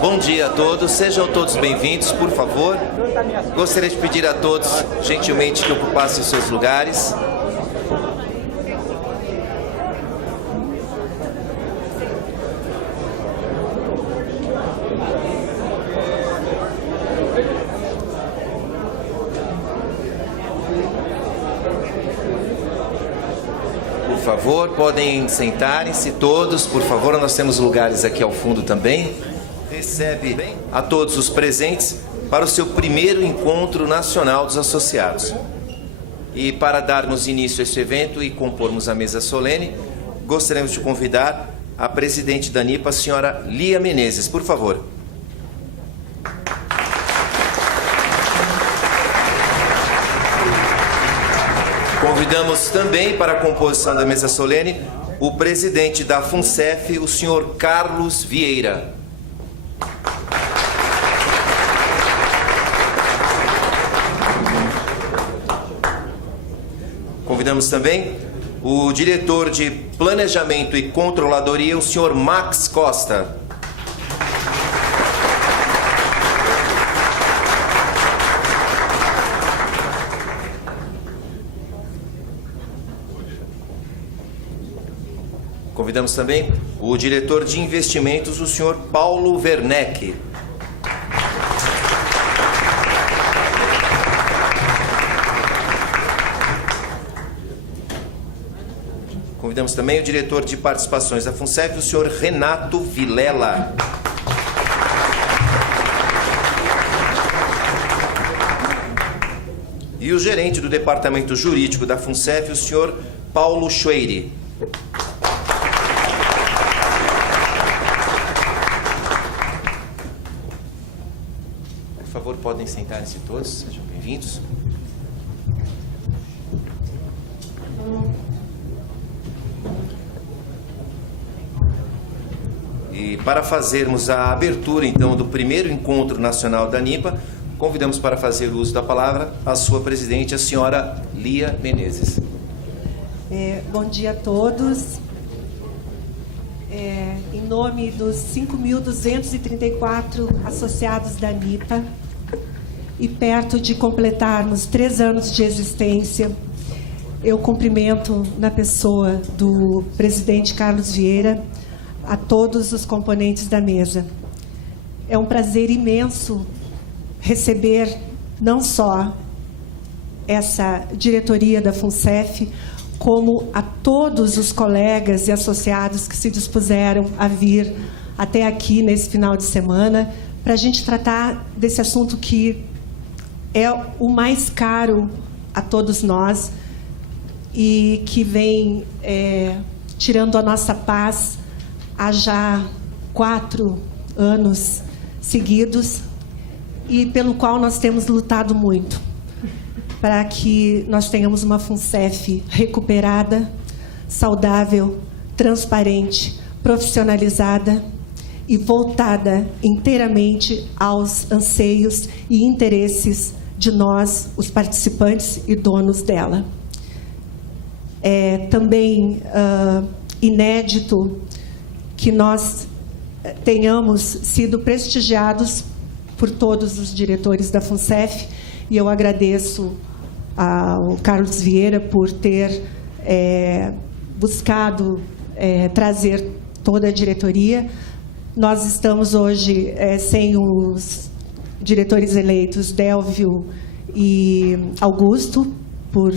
Bom dia a todos, sejam todos bem-vindos, por favor. Gostaria de pedir a todos, gentilmente, que ocupassem os seus lugares. Por favor, podem sentarem-se todos, por favor, nós temos lugares aqui ao fundo também. Recebe a todos os presentes para o seu primeiro encontro nacional dos associados. E para darmos início a este evento e compormos a mesa solene, gostaríamos de convidar a presidente da ANIPA, a senhora Lia Menezes, por favor. Convidamos também para a composição da mesa solene o presidente da FUNCEF, o senhor Carlos Vieira. Convidamos também o diretor de Planejamento e Controladoria, o senhor Max Costa. Convidamos também o diretor de Investimentos, o senhor Paulo Werneck. Convidamos também o diretor de Participações da FUNCEF, o senhor Renato Vilela. E o gerente do Departamento Jurídico da FUNCEF, o senhor Paulo Schweire. Por favor, podem sentar-se todos, sejam bem-vindos. E para fazermos a abertura, então, do primeiro encontro nacional da ANIPA, convidamos para fazer uso da palavra a sua presidente, a senhora Lia Menezes. Bom dia a todos. Em nome dos 5.234 associados da ANIPA, e perto de completarmos 3 anos de existência, eu cumprimento na pessoa do presidente Carlos Vieira a todos os componentes da mesa. É um prazer imenso receber não só essa diretoria da FUNCEF, como a todos os colegas e associados que se dispuseram a vir até aqui nesse final de semana, para a gente tratar desse assunto que é o mais caro a todos nós e que vem tirando a nossa paz há já 4 anos seguidos e pelo qual nós temos lutado muito para que nós tenhamos uma FUNCEF recuperada, saudável, transparente, profissionalizada e voltada inteiramente aos anseios e interesses de nós, os participantes e donos dela. É também inédito que nós tenhamos sido prestigiados por todos os diretores da FUNCEF, e eu agradeço ao Carlos Vieira por ter buscado trazer toda a diretoria. Nós estamos hoje sem os diretores eleitos, Délvio e Augusto, por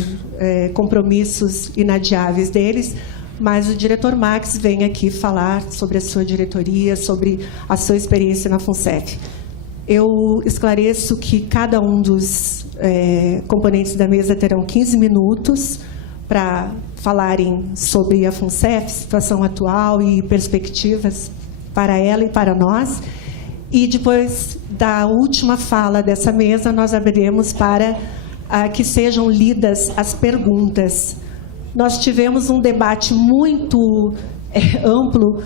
compromissos inadiáveis deles, mas o diretor Max vem aqui falar sobre a sua diretoria, sobre a sua experiência na FUNCEF. Eu esclareço que cada um dos componentes da mesa terão 15 minutos para falarem sobre a FUNCEF, situação atual e perspectivas para ela e para nós. E depois da última fala dessa mesa, nós abriremos para que sejam lidas as perguntas. Nós tivemos um debate muito amplo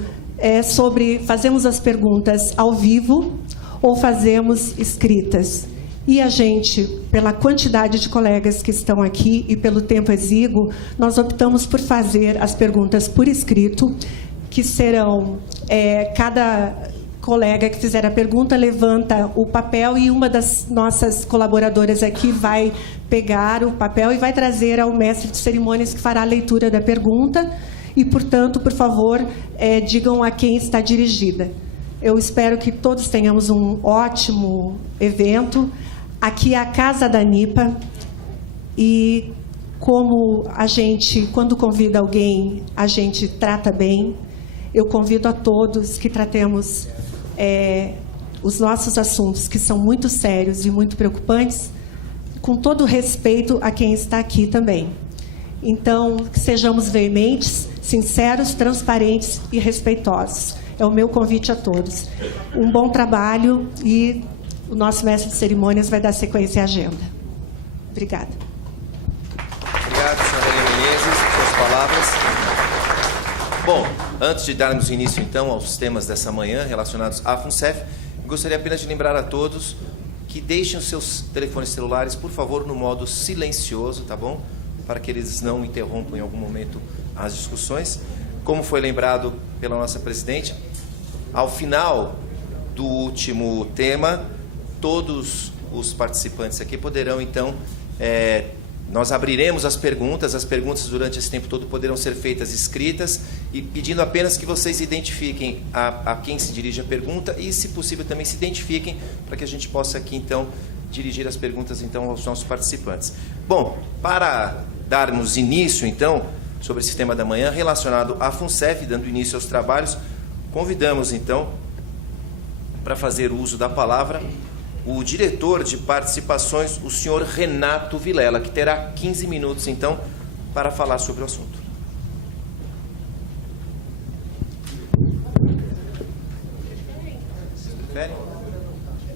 sobre fazemos as perguntas ao vivo ou fazemos escritas. E a gente, pela quantidade de colegas que estão aqui e pelo tempo exíguo, nós optamos por fazer as perguntas por escrito, que serão, cada colega que fizer a pergunta levanta o papel e uma das nossas colaboradoras aqui vai pegar o papel e vai trazer ao mestre de cerimônias que fará a leitura da pergunta e, portanto, por favor, digam a quem está dirigida. Eu espero que todos tenhamos um ótimo evento. Aqui é a Casa da NIPA e, como a gente, quando convida alguém, a gente trata bem, eu convido a todos que tratemos os nossos assuntos, que são muito sérios e muito preocupantes, com todo o respeito a quem está aqui também. Então, que sejamos veementes, sinceros, transparentes e respeitosos. É o meu convite a todos. Um bom trabalho e o nosso mestre de cerimônias vai dar sequência à agenda. Obrigada. Obrigado, senhora Helena Menezes, por suas palavras. Bom, antes de darmos início, então, aos temas dessa manhã relacionados à FUNCEF, gostaria apenas de lembrar a todos que deixem os seus telefones celulares, por favor, no modo silencioso, tá bom? Para que eles não interrompam em algum momento as discussões. Como foi lembrado pela nossa presidente, ao final do último tema, todos os participantes aqui poderão, então, nós abriremos as perguntas durante esse tempo todo poderão ser feitas escritas e pedindo apenas que vocês identifiquem a quem se dirige a pergunta e, se possível, também se identifiquem para que a gente possa aqui, então, dirigir as perguntas, então, aos nossos participantes. Bom, para darmos início, então, sobre esse tema da manhã relacionado à FUNCEF, dando início aos trabalhos, convidamos, então, para fazer uso da palavra, o diretor de participações, o senhor Renato Vilela, que terá 15 minutos, então, para falar sobre o assunto.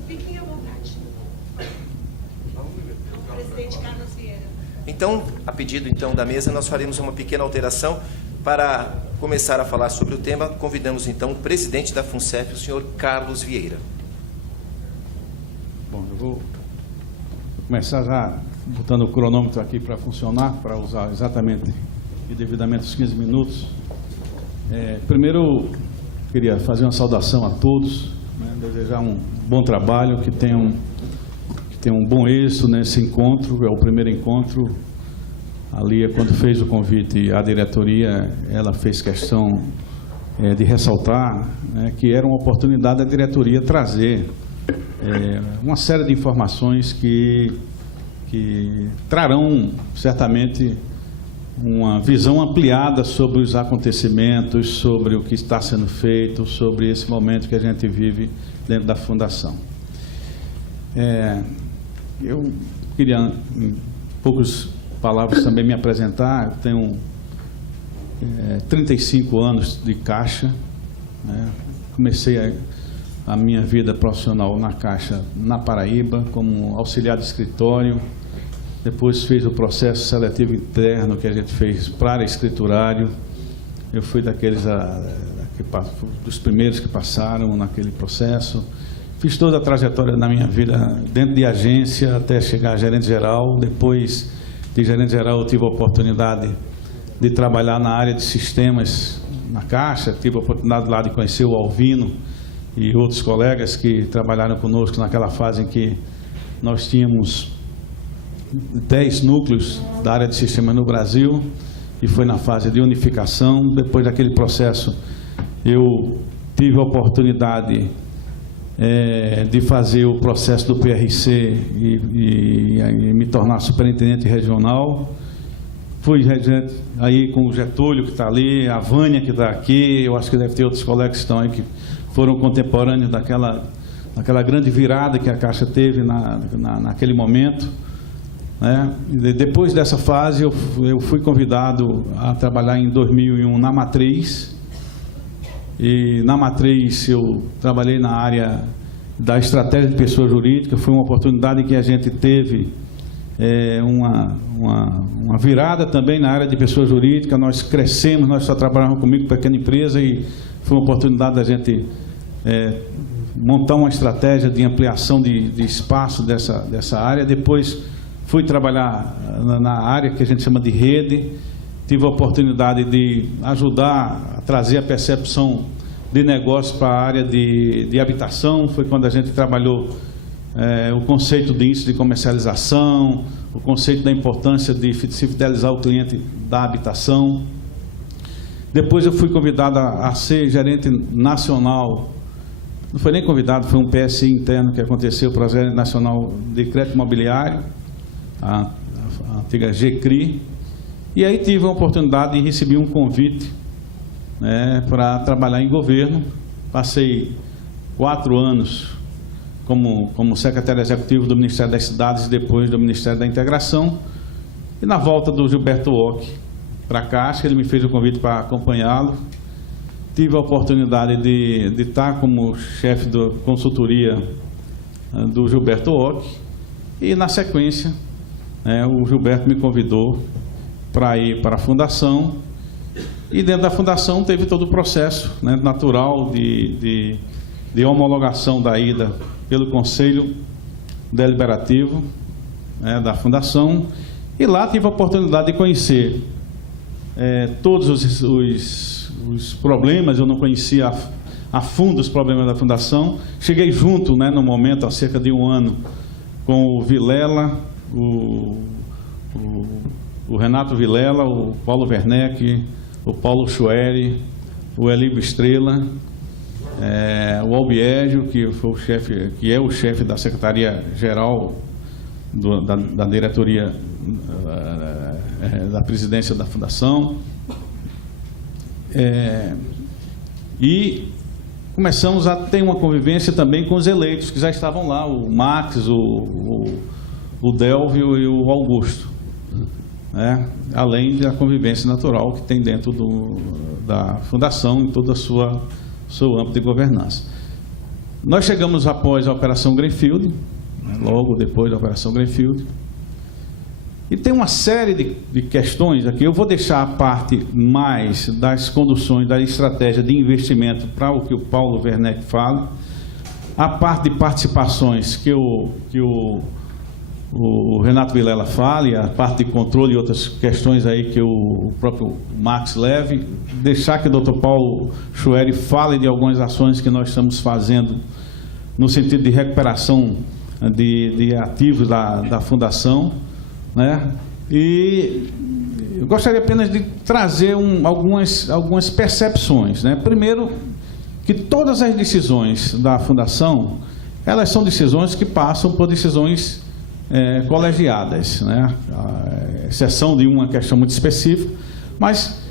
Fiquem à vontade. Presidente Carlos Vieira. Então, a pedido então da mesa, nós faremos uma pequena alteração para começar a falar sobre o tema. Convidamos então o presidente da FUNCEF, o senhor Carlos Vieira. Bom, eu vou começar já botando o cronômetro aqui para funcionar, para usar exatamente e devidamente os 15 minutos. Primeiro, queria fazer uma saudação a todos, né, desejar um bom trabalho, que tenham um bom êxito nesse encontro. É o primeiro encontro. A Lia, quando fez o convite à diretoria, ela fez questão de ressaltar, né, que era uma oportunidade da diretoria trazer uma série de informações que trarão, certamente, uma visão ampliada sobre os acontecimentos, sobre o que está sendo feito, sobre esse momento que a gente vive dentro da Fundação. Eu queria, em poucas palavras, também me apresentar. Eu tenho 35 anos de Caixa, né? Comecei a minha vida profissional na Caixa, na Paraíba, como auxiliar de escritório. Depois fiz o processo seletivo interno que a gente fez para escriturário. Eu fui dos primeiros que passaram naquele processo. Fiz toda a trajetória na minha vida dentro de agência até chegar a gerente geral. Depois de gerente geral, eu tive a oportunidade de trabalhar na área de sistemas na Caixa. Tive a oportunidade lá de conhecer o Alvino e outros colegas que trabalharam conosco naquela fase em que nós tínhamos 10 núcleos da área de sistemas no Brasil, e foi na fase de unificação. Depois daquele processo, eu tive a oportunidade de fazer o processo do PRC e me tornar superintendente regional. Fui aí com o Getúlio, que está ali, a Vânia, que está aqui. Eu acho que deve ter outros colegas que estão aí que foram contemporâneos daquela grande virada que a Caixa teve naquele momento, né? Depois dessa fase, eu fui convidado a trabalhar em 2001 na Matriz. E na Matriz eu trabalhei na área da estratégia de pessoa jurídica. Foi uma oportunidade que a gente teve uma virada também na área de pessoa jurídica. Nós crescemos, nós só trabalhávamos comigo pequena empresa, e foi uma oportunidade da gente montar uma estratégia de ampliação de espaço dessa área. Depois fui trabalhar na área que a gente chama de rede. Tive a oportunidade de ajudar a trazer a percepção de negócios para a área de habitação. Foi quando a gente trabalhou o conceito de índice de comercialização, o conceito da importância de se fidelizar o cliente da habitação. Depois eu fui convidado a ser gerente nacional, não foi nem convidado, foi um PSI interno que aconteceu para o gerente nacional de crédito imobiliário, a antiga GCRI, e aí tive a oportunidade de receber um convite para trabalhar em governo. Passei 4 anos como secretário executivo do Ministério das Cidades e depois do Ministério da Integração. E na volta do Gilberto Ock para cá, acho que ele me fez o convite para acompanhá-lo. Tive a oportunidade de estar como chefe da consultoria do Gilberto Ock. E na sequência, o Gilberto me convidou para ir para a Fundação. E dentro da Fundação teve todo o processo natural de homologação da ida pelo Conselho Deliberativo da Fundação, e lá tive a oportunidade de conhecer todos os problemas. Eu não conhecia a fundo os problemas da Fundação. Cheguei junto, no momento, há cerca de 1 ano, com o Vilela, o Renato Vilela, o Paulo Werneck, o Paulo Schueri, o Elíbio Estrela, o Albiégio, que foi que é o chefe da Secretaria-Geral da Diretoria da Presidência da Fundação. E começamos a ter uma convivência também com os eleitos que já estavam lá, o Max, o Delvio e o Augusto, além da convivência natural que tem dentro da Fundação em toda a seu âmbito de governança. Nós chegamos após a Operação Greenfield, logo depois da Operação Greenfield, e tem uma série de questões aqui. Eu vou deixar a parte mais das conduções da estratégia de investimento para o que o Paulo Werneck fala, a parte de participações que o Renato Vilela fale, a parte de controle e outras questões aí que o próprio Max leve, deixar que o Dr. Paulo Schueri fale de algumas ações que nós estamos fazendo no sentido de recuperação de ativos da Fundação, E eu gostaria apenas de trazer algumas percepções, Primeiro, que todas as decisões da Fundação, elas são decisões que passam por decisões colegiadas, a exceção de uma questão muito específica, mas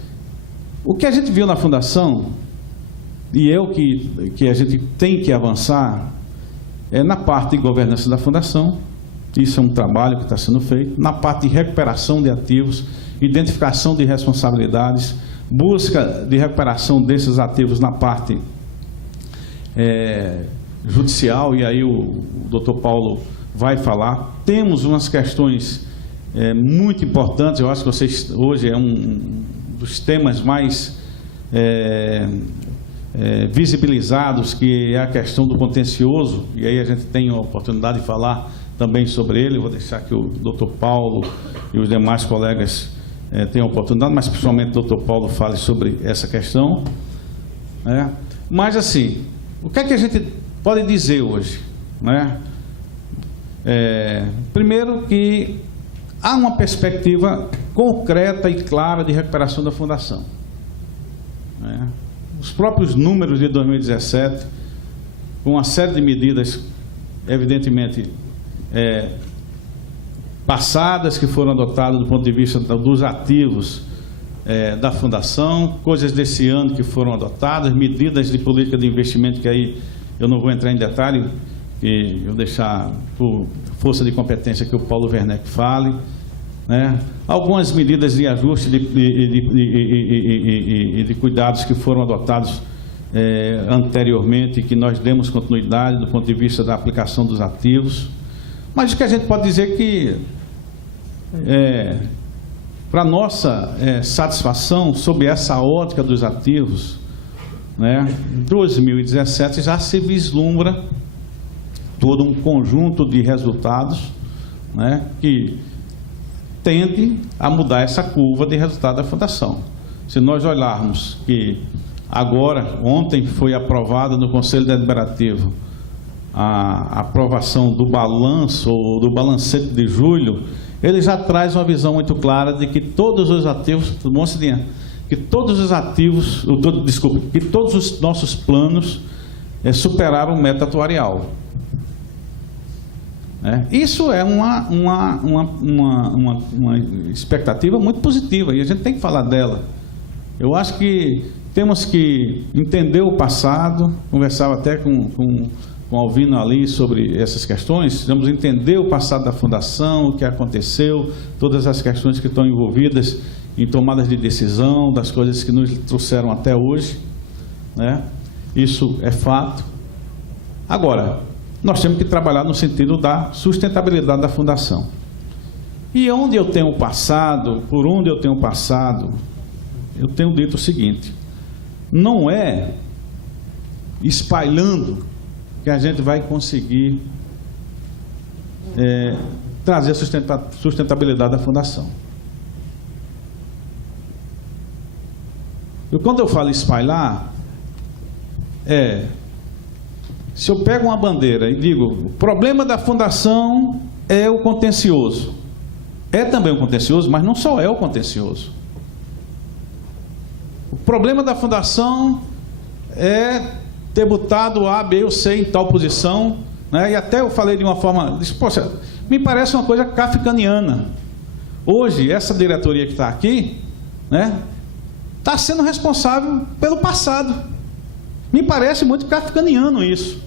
o que a gente viu na Fundação, e que a gente tem que avançar, na parte de governança da Fundação. Isso é um trabalho que está sendo feito, na parte de recuperação de ativos, identificação de responsabilidades, busca de recuperação desses ativos na parte judicial, e aí o Dr. Paulo vai falar. Temos umas questões muito importantes. Eu acho que vocês hoje é um dos temas mais visibilizados, que é a questão do contencioso, e aí a gente tem a oportunidade de falar também sobre ele. Eu vou deixar que o Dr. Paulo e os demais colegas tenham a oportunidade, mas principalmente o Dr. Paulo fale sobre essa questão. Mas assim, o que é que a gente pode dizer hoje? Primeiro, que há uma perspectiva concreta e clara de recuperação da Fundação. Os próprios números de 2017, com uma série de medidas, evidentemente, passadas, que foram adotadas do ponto de vista dos ativos da Fundação, coisas desse ano que foram adotadas, medidas de política de investimento, que aí eu não vou entrar em detalhe, que eu deixar por força de competência que o Paulo Werneck fale, algumas medidas de ajuste e de cuidados que foram adotados anteriormente, que nós demos continuidade do ponto de vista da aplicação dos ativos. Mas o que a gente pode dizer que, para nossa satisfação, sob essa ótica dos ativos, 2017 já se vislumbra todo um conjunto de resultados que tende a mudar essa curva de resultado da Fundação. Se nós olharmos que agora, ontem foi aprovada no Conselho Deliberativo a aprovação do balanço, ou do balancete de julho, ele já traz uma visão muito clara de que todos os ativos, que todos os ativos, que todos os nossos planos superaram o meta atuarial. Isso é uma expectativa muito positiva e a gente tem que falar dela. Eu acho que temos que entender o passado, conversava até com Alvino ali sobre essas questões, vamos entender o passado da Fundação, o que aconteceu, todas as questões que estão envolvidas em tomadas de decisão, das coisas que nos trouxeram até hoje, né? Isso é fato. Agora, nós temos que trabalhar no sentido da sustentabilidade da Fundação. E onde eu tenho passado, por onde eu tenho passado, eu tenho dito o seguinte: não é espalhando que a gente vai conseguir trazer a sustentabilidade da Fundação. Quando eu falo espalhar, se eu pego uma bandeira e digo, o problema da Fundação é o contencioso. É também o contencioso, mas não só é o contencioso. O problema da Fundação é ter botado A, B ou C em tal posição, né? E até eu falei de uma forma, disse, poxa, me parece uma coisa kafkaniana. Hoje, essa diretoria que está aqui, né, está sendo responsável pelo passado. Me parece muito kafkaniano isso.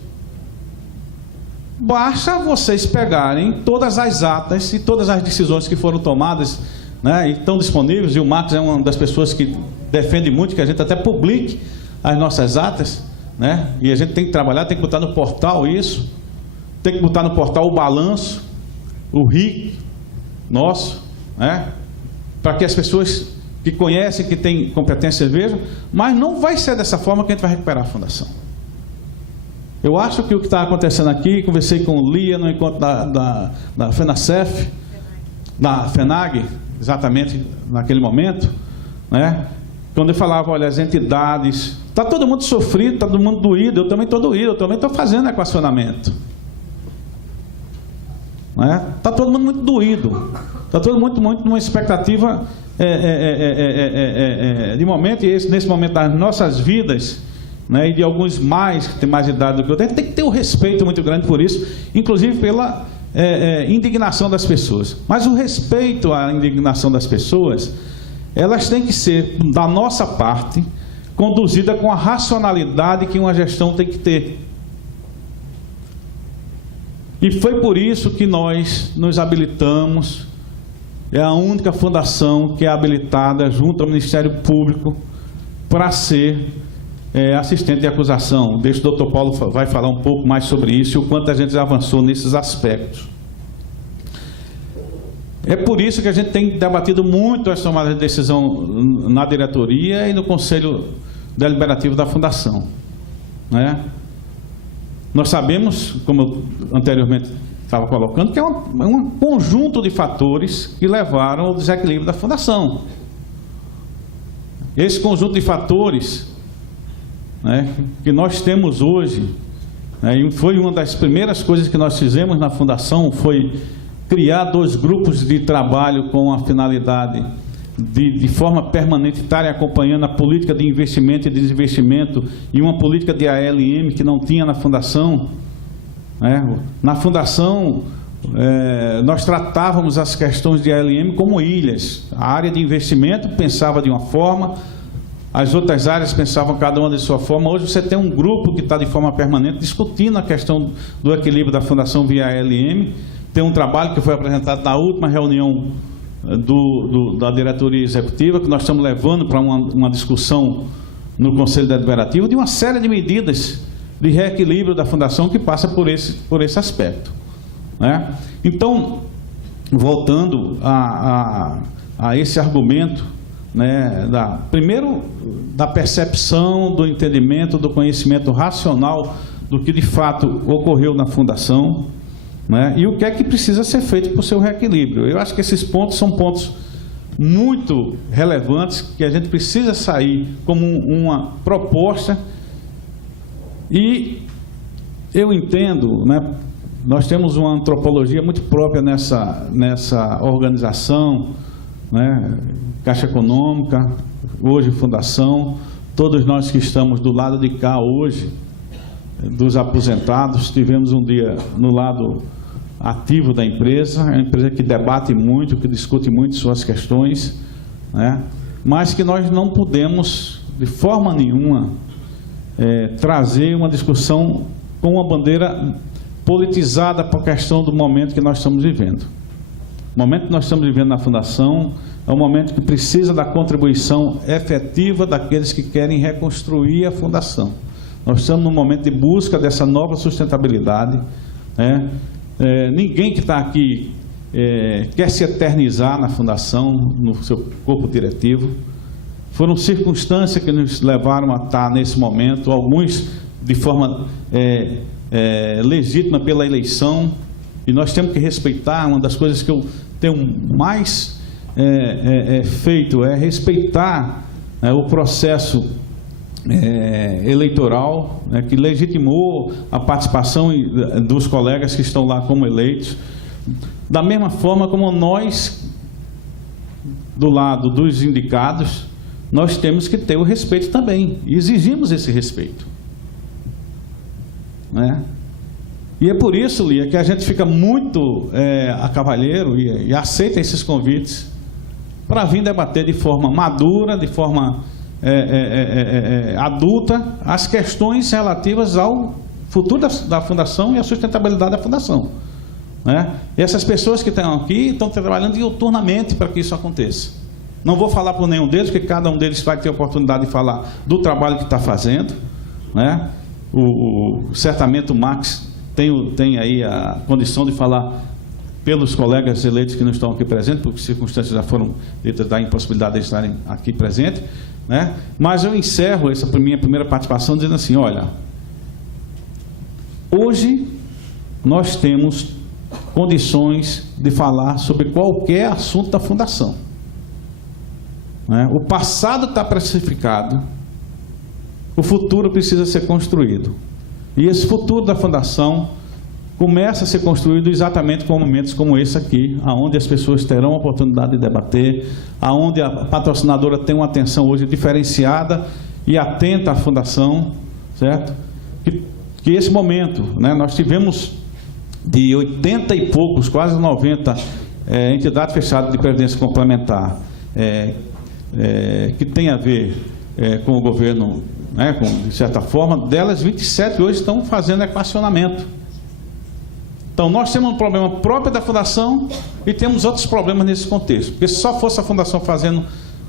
Basta vocês pegarem todas as atas e todas as decisões que foram tomadas, né, e estão disponíveis, e o Marcos é uma das pessoas que defende muito que a gente até publique as nossas atas, né, e a gente tem que trabalhar, tem que botar no portal isso, tem que botar no portal o balanço, o RIC nosso, né, para que as pessoas que conhecem, que têm competência vejam, mas não vai ser dessa forma que a gente vai recuperar a Fundação. Eu acho que o que está acontecendo aqui, conversei com o Lia no encontro da FENACEF, da FENAG, exatamente naquele momento, né? Quando eu falava, olha, as entidades, está todo mundo sofrido, está todo mundo doído, eu também estou doído, eu também estou fazendo equacionamento. Está todo mundo muito doído, está todo mundo muito numa expectativa de momento, e nesse momento das nossas vidas, né, e de alguns mais, que têm mais idade do que eu tenho, tem que ter um respeito muito grande por isso, inclusive pela indignação das pessoas. Mas o respeito à indignação das pessoas, elas têm que ser, da nossa parte, conduzida com a racionalidade que uma gestão tem que ter. E foi por isso que nós nos habilitamos, é a única fundação que é habilitada junto ao Ministério Público para ser assistente de acusação. Deixa o doutor Paulo vai falar um pouco mais sobre isso e o quanto a gente já avançou nesses aspectos. É por isso que a gente tem debatido muito as tomadas de decisão na diretoria e no Conselho Deliberativo da Fundação, né? Nós sabemos, como eu anteriormente estava colocando, que é um conjunto de fatores que levaram ao desequilíbrio da Fundação. Esse conjunto de fatores, né, que nós temos hoje, né, e foi uma das primeiras coisas que nós fizemos na Fundação, foi criar 2 grupos de trabalho com a finalidade de forma permanente estarem acompanhando a política de investimento e desinvestimento e uma política de ALM que não tinha na Fundação, né? Na Fundação, nós tratávamos as questões de ALM como ilhas. A área de investimento pensava de uma forma, as outras áreas pensavam cada uma de sua forma. Hoje você tem um grupo que está de forma permanente discutindo a questão do equilíbrio da Fundação via ALM. Tem um trabalho que foi apresentado na última reunião da diretoria executiva, que nós estamos levando para uma discussão no Conselho Deliberativo, de uma série de medidas de reequilíbrio da Fundação que passa por esse aspecto, né? Então, voltando a esse argumento, né, primeiro da percepção, do entendimento, do conhecimento racional do que de fato ocorreu na Fundação, né, e o que é que precisa ser feito para o seu reequilíbrio. Eu acho que esses pontos são pontos muito relevantes que a gente precisa sair como uma proposta. E eu entendo, né, nós temos uma antropologia muito própria nessa organização, né, Caixa Econômica, hoje Fundação, todos nós que estamos do lado de cá hoje, dos aposentados, tivemos um dia no lado ativo da empresa, é uma empresa que debate muito, que discute muito suas questões, né? Mas que nós não podemos, de forma nenhuma, trazer uma discussão com uma bandeira politizada por questão do momento que nós estamos vivendo. O momento que nós estamos vivendo na Fundação é um momento que precisa da contribuição efetiva daqueles que querem reconstruir a Fundação. Nós estamos num momento de busca dessa nova sustentabilidade, né? Ninguém que está aqui quer se eternizar na Fundação, no seu corpo diretivo. Foram circunstâncias que nos levaram a estar nesse momento, alguns de forma legítima pela eleição, e nós temos que respeitar. Uma das coisas que eu tenho mais feito é respeitar o processo eleitoral, né, que legitimou a participação dos colegas que estão lá como eleitos, da mesma forma como nós, do lado dos indicados, nós temos que ter o respeito também, e exigimos esse respeito, né? E é por isso, Lia, que a gente fica muito a cavalheiro e aceita esses convites para vir debater de forma madura, de forma adulta, as questões relativas ao futuro da Fundação e à sustentabilidade da Fundação, né? E essas pessoas que estão aqui estão trabalhando diuturnamente para que isso aconteça. Não vou falar por nenhum deles, porque cada um deles vai ter a oportunidade de falar do trabalho que está fazendo, né? Certamente o Max tem aí a condição de falar pelos colegas eleitos que não estão aqui presentes, porque circunstâncias já foram ditas da impossibilidade de estarem aqui presentes, né? Mas eu encerro essa minha primeira participação dizendo assim: olha, hoje nós temos condições de falar sobre qualquer assunto da Fundação, né? O passado está precificado, o futuro precisa ser construído. E esse futuro da Fundação começa a ser construído exatamente com momentos como esse aqui, onde as pessoas terão a oportunidade de debater, onde a patrocinadora tem uma atenção hoje diferenciada e atenta à Fundação, certo? Que esse momento, né, nós tivemos de 80 e poucos, quase 90 entidades fechadas de previdência complementar, que tem a ver com o governo, né, de certa forma, delas 27 hoje estão fazendo equacionamento. Então nós temos um problema próprio da Fundação e temos outros problemas nesse contexto, porque se só fosse a Fundação fazendo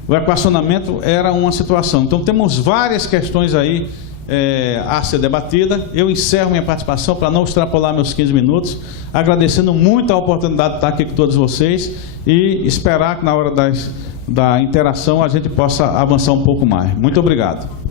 o equacionamento era uma situação. Então temos várias questões aí a ser debatida. Eu encerro minha participação para não extrapolar meus 15 minutos, agradecendo muito a oportunidade de estar aqui com todos vocês e esperar que na hora da interação a gente possa avançar um pouco mais. Muito obrigado.